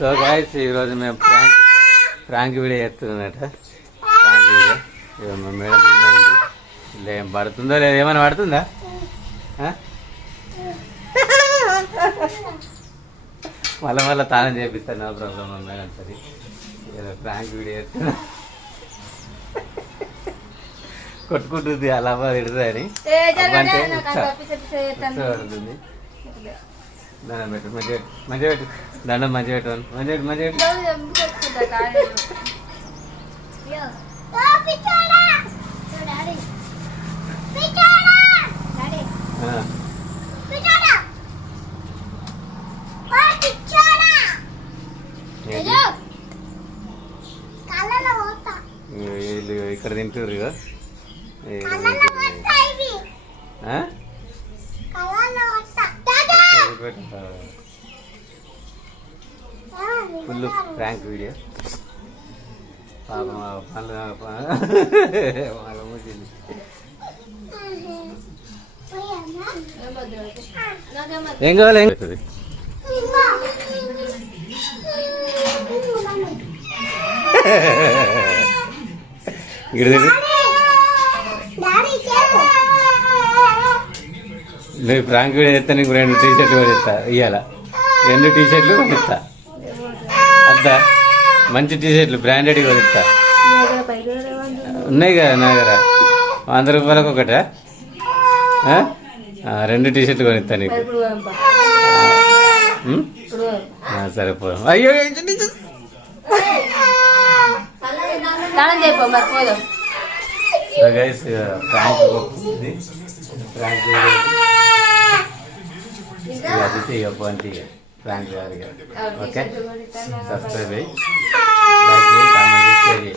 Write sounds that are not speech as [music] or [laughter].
So guys ఈరోజు మేము prank prank video చేస్తున్నట ఫ్రాంక్ వీడియో. మా మేడం ఉంది. ఇలా ఏం పడుతుందో లేదు ఏమైనా పడుతుందా? మళ్ళీ మళ్ళీ తానం చేపిస్తాను నో ప్రాబ్లం మా మేడం సరే. ఏదో ఫ్రాంక్ వీడియో చేస్తున్నా. కొట్టుకుంటుంది అలా తిడుతుంది అని. ఏ జరగదే అవ్వంటే నాకు ఉత్సాహం. అంత పిస పిస చేస్తాను. పడుతుంది దండం పెట్టు మంచి పెట్టు మంచి పెట్టు దండం మంచి పెట్టు మంచి పెట్టు మంచి పెట్టు రోజు చంపుకొచ్చుకుంటా కాళ్ళు. ఆ. ఏంటి? ఇగో వీళ్ళు ఇక్కడ తింటారు ఇక ఫుల్ ప్రాంక్ వీడియో. పాపం పనులు వాళ్ళ మూసింది ఏం కావాలి? [laughs] ఇక్కడ నువ్వు ప్రాంక్ వీడియో చేస్తా నీకు రెండు టీ షర్ట్లు కూడా ఇస్తా ఇవాళ రెండు టీ షర్ట్లు కొనిస్తా అద్దా మంచి టీ షర్ట్లు బ్రాండెడ్ కొనిస్తా? ఉన్నాయి కదా నా దగ్గర? వంద రూపాయలకు ఒకటా? రెండు టీ షర్ట్లు కొనిస్తా నీకు. పోదాం సరే అయ్యో పోదాం. సో గైస్ ప్రాంక్ నచ్చితే ఇవ్వండి ఫ్రాంక్ గారు ఓకే. సబ్స్క్రైబ్ చేయి. లైక్ చేయి కామెంట్ చేయి.